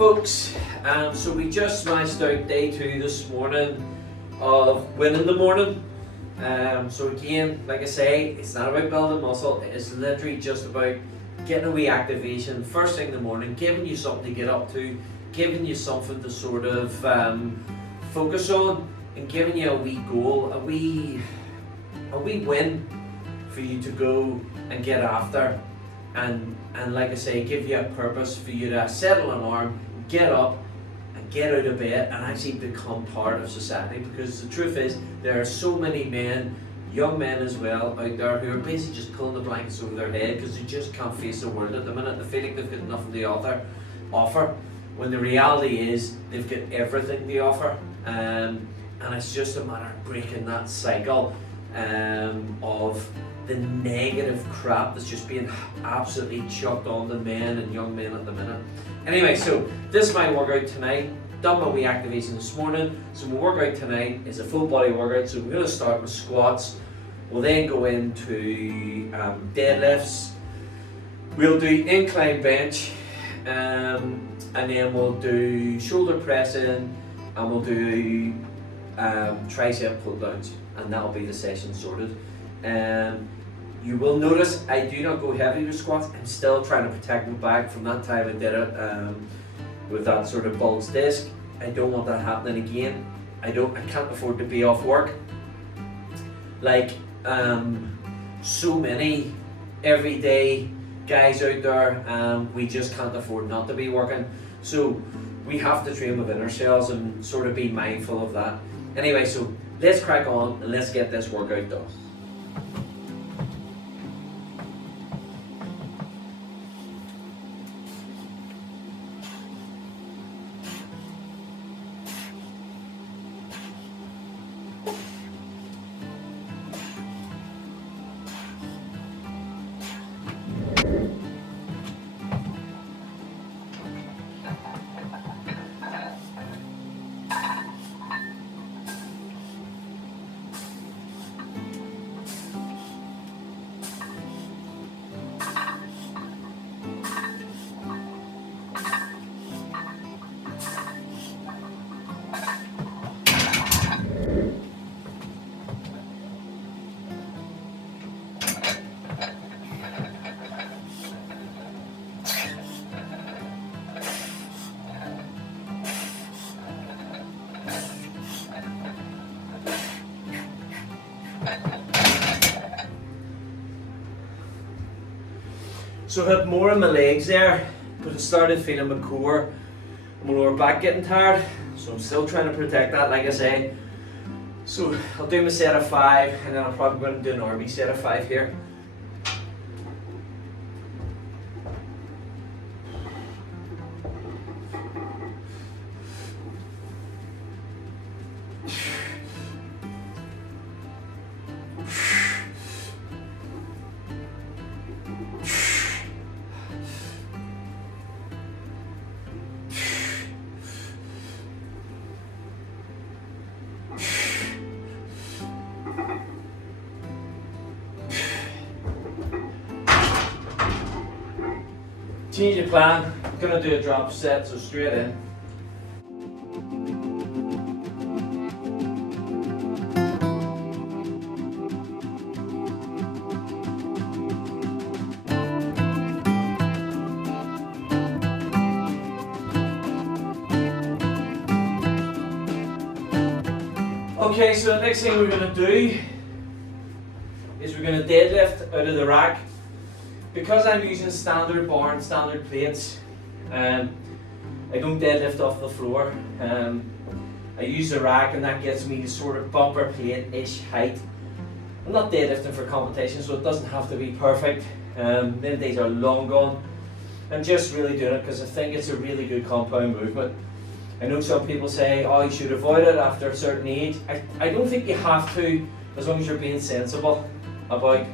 folks, so we just smashed out day 2 this morning of winning the morning. So again, like I say, it's not about building muscle, it is literally just about getting a wee activation first thing in the morning, giving you something to get up to, giving you something to sort of focus on, and giving you a wee goal, a wee win for you to go and get after. And like I say, give you a purpose for you to settle an arm, get up and get out of bed and actually become part of society, because the truth is there are so many men, young men as well, out there who are basically just pulling the blankets over their head because they just can't face the world at the minute. They feel like they've got nothing to offer, when the reality is they've got everything to offer, and it's just a matter of breaking that cycle of the negative crap that's just being absolutely chucked on the men and young men at the minute. Anyway, so this is my workout tonight. Done my wee activation this morning. So my workout tonight is a full body workout. So we're going to start with squats. We'll then go into deadlifts. We'll do incline bench, and then we'll do shoulder pressing, and we'll do tricep pull downs, and that'll be the session sorted. You will notice I do not go heavy with squats. I'm still trying to protect my back from that time I did it with that sort of bulged disc. I don't want that happening again. I can't afford to be off work. Like so many everyday guys out there, we just can't afford not to be working. So we have to train within ourselves and sort of be mindful of that. Anyway, so let's crack on and let's get this workout done. So I had more in my legs there, but it started feeling my core and my lower back getting tired. So I'm still trying to protect that, like I say. So I'll do my set of 5, and then I'm probably going to do an army set of 5 here. Change your plan. I'm going to do a drop set, so straight in. Okay, so the next thing we're going to do is we're going to deadlift out of the rack. Because I'm using standard bar and standard plates, I don't deadlift off the floor. I use the rack, and that gets me to sort of bumper plate-ish height. I'm not deadlifting for competition, so it doesn't have to be perfect. Them days are long gone. I'm just really doing it because I think it's a really good compound movement. I know some people say, oh, you should avoid it after a certain age. I don't think you have to, as long as you're being sensible about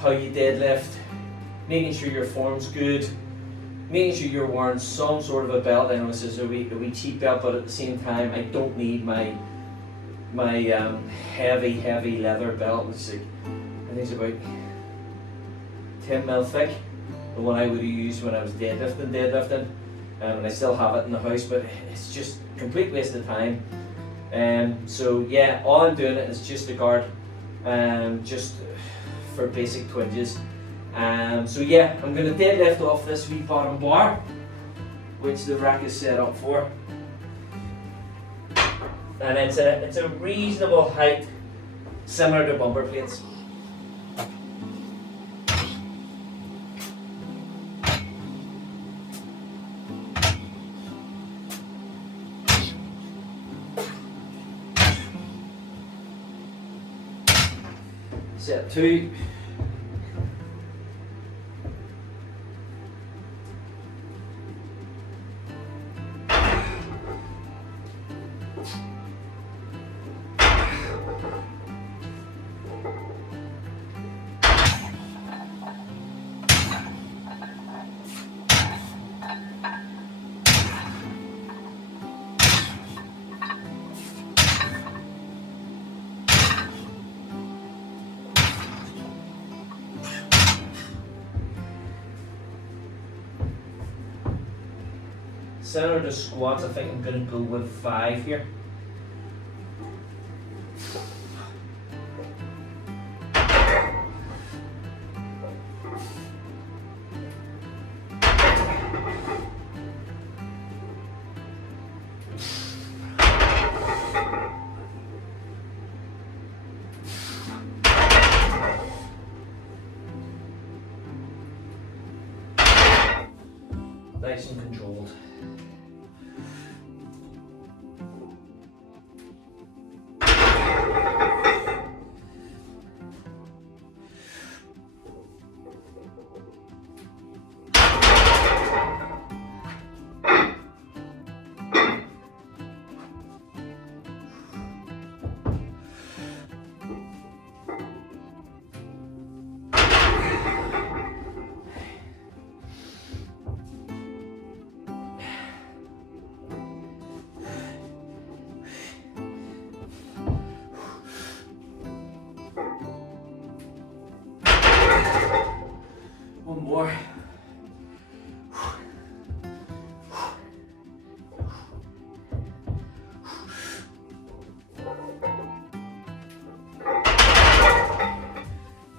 how you deadlift, making sure your form's good, making sure you're wearing some sort of a belt. I know this is a wee cheap belt, but at the same time, I don't need my heavy leather belt. It's like, I think it's about 10 mil thick, the one I would have used when I was deadlifting. and I still have it in the house, but it's just a complete waste of time. So yeah, all I'm doing is just to guard, just for basic twinges. So yeah, I'm going to deadlift off this wee bottom bar, which the rack is set up for, and it's a reasonable height, similar to bumper plates. Set 2. Center to squats, I think I'm going to go with 5 here. Nice and controlled. One more.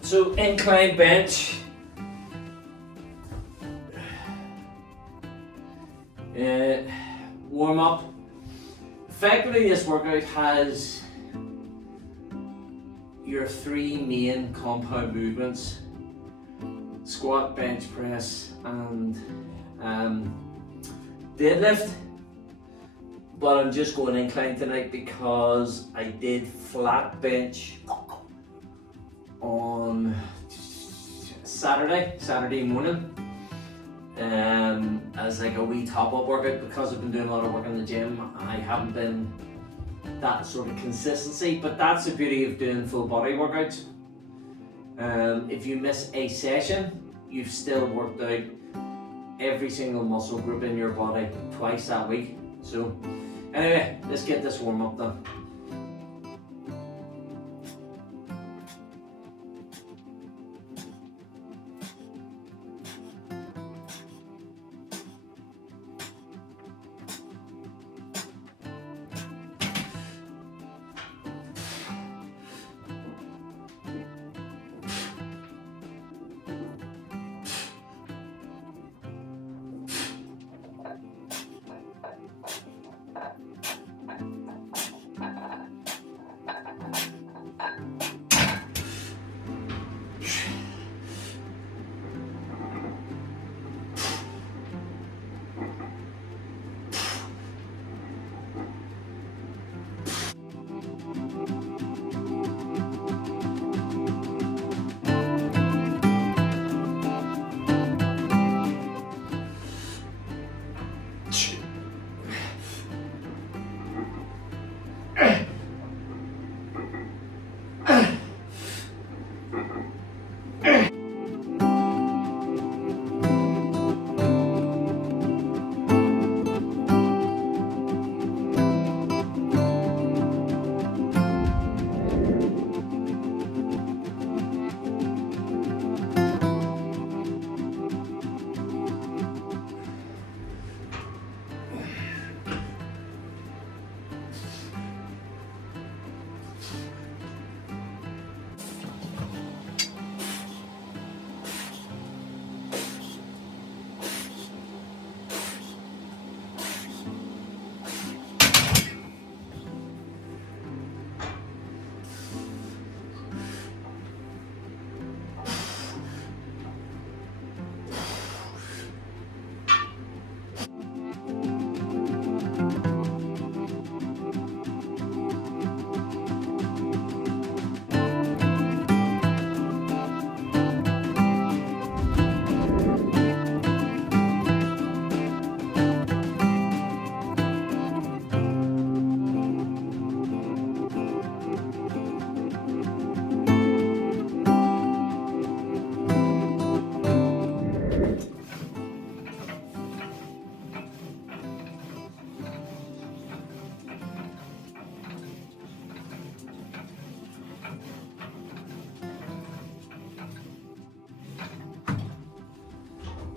So incline bench. Warm up. Effectively, this workout has your 3 main compound movements: squat, bench press, and deadlift. But I'm just going incline tonight because I did flat bench on Saturday morning, as like a wee top-up workout. Because I've been doing a lot of work in the gym, I haven't been that sort of consistency, but that's the beauty of doing full body workouts. If you miss a session, you've still worked out every single muscle group in your body twice that week. So anyway, let's get this warm up done.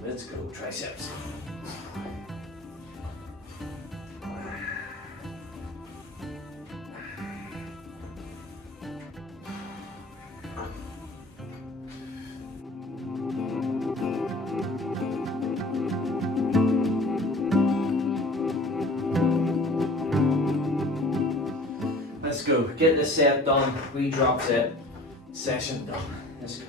Let's go, triceps. Let's go, get this set done, we drop set, session done. Let's go.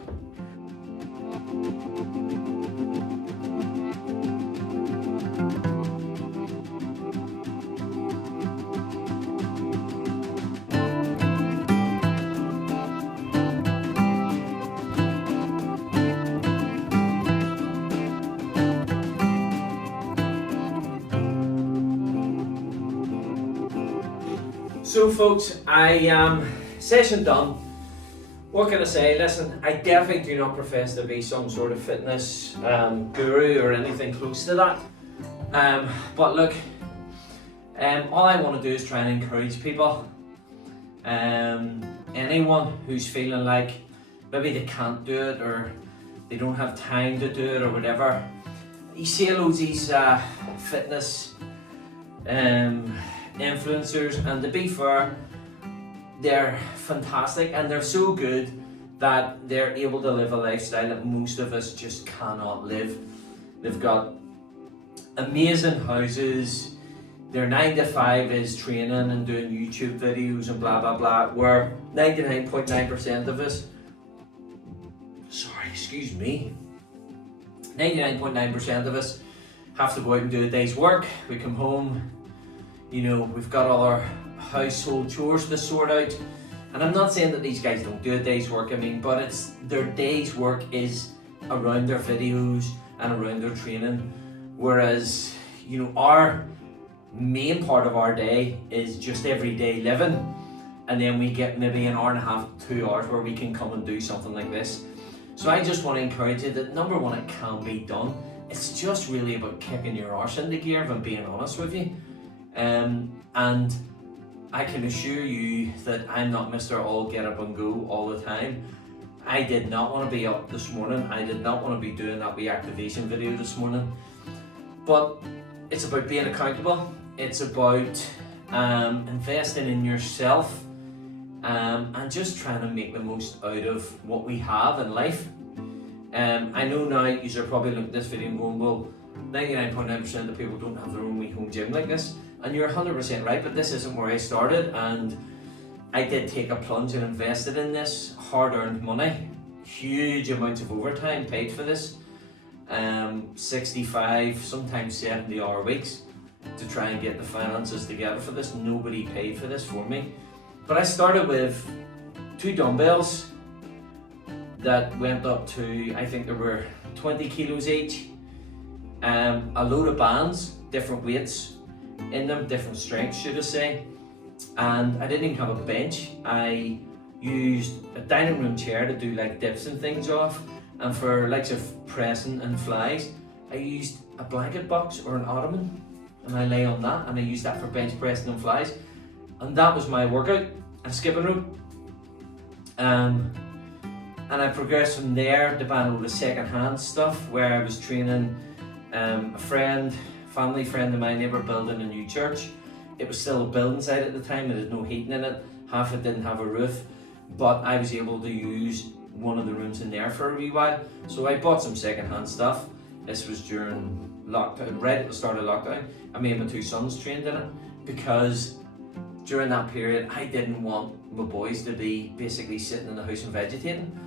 So folks, session done. What can I say? Listen, I definitely do not profess to be some sort of fitness guru or anything close to that. But look, all I want to do is try and encourage people. Anyone who's feeling like maybe they can't do it or they don't have time to do it or whatever. You see loads of these fitness influencers, and to be fair, they're fantastic and they're so good that they're able to live a lifestyle that most of us just cannot live. They've got amazing houses, their 9 to 5 is training and doing YouTube videos and blah blah blah, where 99.9% of us, sorry, excuse me, 99.9% of us have to go out and do a day's work. We come home, you know, we've got all our household chores to sort out, and I'm not saying that these guys don't do a day's work, I mean, but it's their day's work is around their videos and around their training, whereas, you know, our main part of our day is just everyday living, and then we get maybe an hour and a half, 2 hours where we can come and do something like this. So I just want to encourage you that number one, it can be done. It's just really about kicking your arse into gear, if I'm being honest with you. And I can assure you that I'm not Mr. All Get Up and Go all the time. I did not want to be up this morning. I did not want to be doing that wee activation video this morning. But it's about being accountable. It's about investing in yourself and just trying to make the most out of what we have in life. I know now you're probably looking at this video and going, well, 99.9% of people don't have their own wee home gym like this. And you're 100% right, but this isn't where I started, and I did take a plunge and invested in this, hard-earned money, huge amounts of overtime paid for this, 65, sometimes 70-hour weeks to try and get the finances together for this. Nobody paid for this for me. But I started with 2 dumbbells that went up to, I think there were 20 kilos each, a load of bands, different weights in them, different strengths should I say, and I didn't even have a bench. I used a dining room chair to do like dips and things off, and for likes of pressing and flies I used a blanket box or an ottoman, and I lay on that and I used that for bench pressing and flies, and that was my workout, and skipping rope. And I progressed from there to buying all the second-hand stuff, where I was training a family friend of mine. They were building a new church. It was still a building site at the time, it had no heating in it, half it didn't have a roof, but I was able to use one of the rooms in there for a wee while. So I bought some second-hand stuff. This was during lockdown, right at the start of lockdown. I made my 2 sons trained in it, because during that period I didn't want my boys to be basically sitting in the house and vegetating.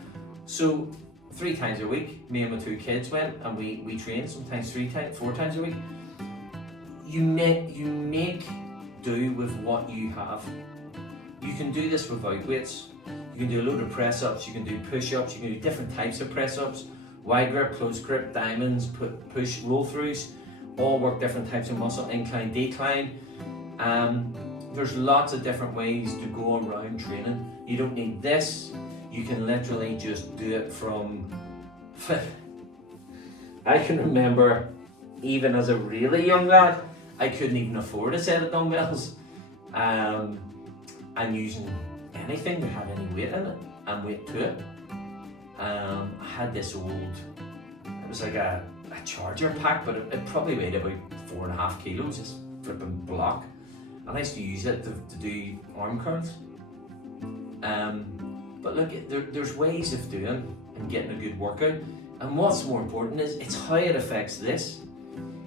So 3 times a week, me and my 2 kids went and we trained, sometimes 4 times a week. You make do with what you have. You can do this without weights. You can do a load of press ups, you can do push ups, you can do different types of press ups, wide grip, close grip, diamonds, push, roll throughs, all work different types of muscle, incline, decline. There's lots of different ways to go around training. You don't need this. You can literally just do it from I can remember even as a really young lad, I couldn't even afford a set of dumbbells, and using anything that had any weight in it and weight to it. I had this old, it was like a a charger pack, but it probably weighed about 4.5 kilos, this flipping block. And I used to use it to do arm curls. But look, there's ways of doing and getting a good workout. And what's more important is it's how it affects this.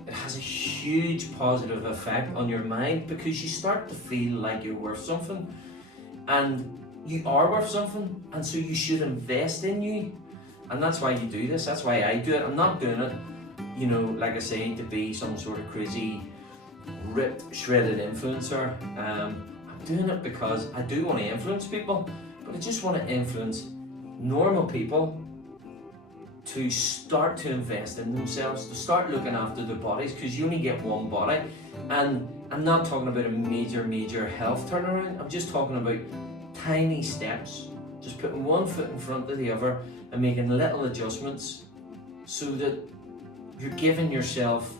It has a huge positive effect on your mind, because you start to feel like you're worth something, and you are worth something, and so you should invest in you. And that's why you do this. That's why I do it. I'm not doing it, you know, like I say, to be some sort of crazy ripped, shredded influencer. I'm doing it because I do want to influence people, but I just want to influence normal people to start to invest in themselves, to start looking after their bodies, because you only get one body. And I'm not talking about a major health turnaround. I'm just talking about tiny steps, just putting one foot in front of the other and making little adjustments, so that you're giving yourself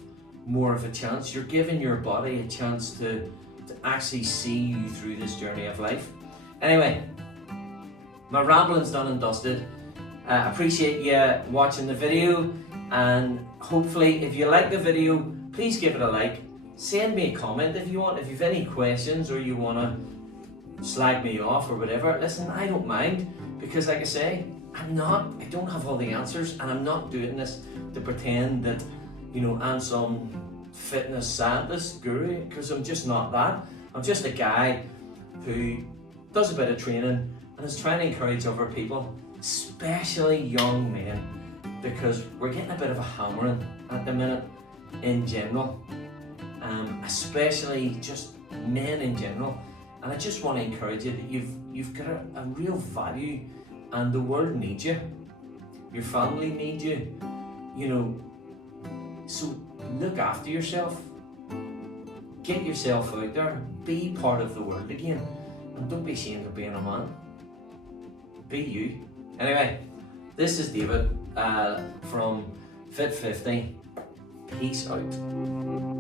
more of a chance. You're giving your body a chance to actually see you through this journey of life. Anyway, my rambling's done and dusted. Appreciate you watching the video, and hopefully if you like the video, please give it a like. Send me a comment if you want. If you've any questions or you want to slag me off or whatever, listen, I don't mind, because like I say, I don't have all the answers, and I'm not doing this to pretend that, you know, I'm some fitness scientist guru, because I'm just not that. I'm just a guy who does a bit of training and is trying to encourage other people, especially young men, because we're getting a bit of a hammering at the minute in general, especially just men in general. And I just want to encourage you that you've got a real value, and the world needs you. Your family needs you, you know. So look after yourself. Get yourself out there. Be part of the world again. And don't be ashamed of being a man. Be you. Anyway, this is David from Fit50. Peace out.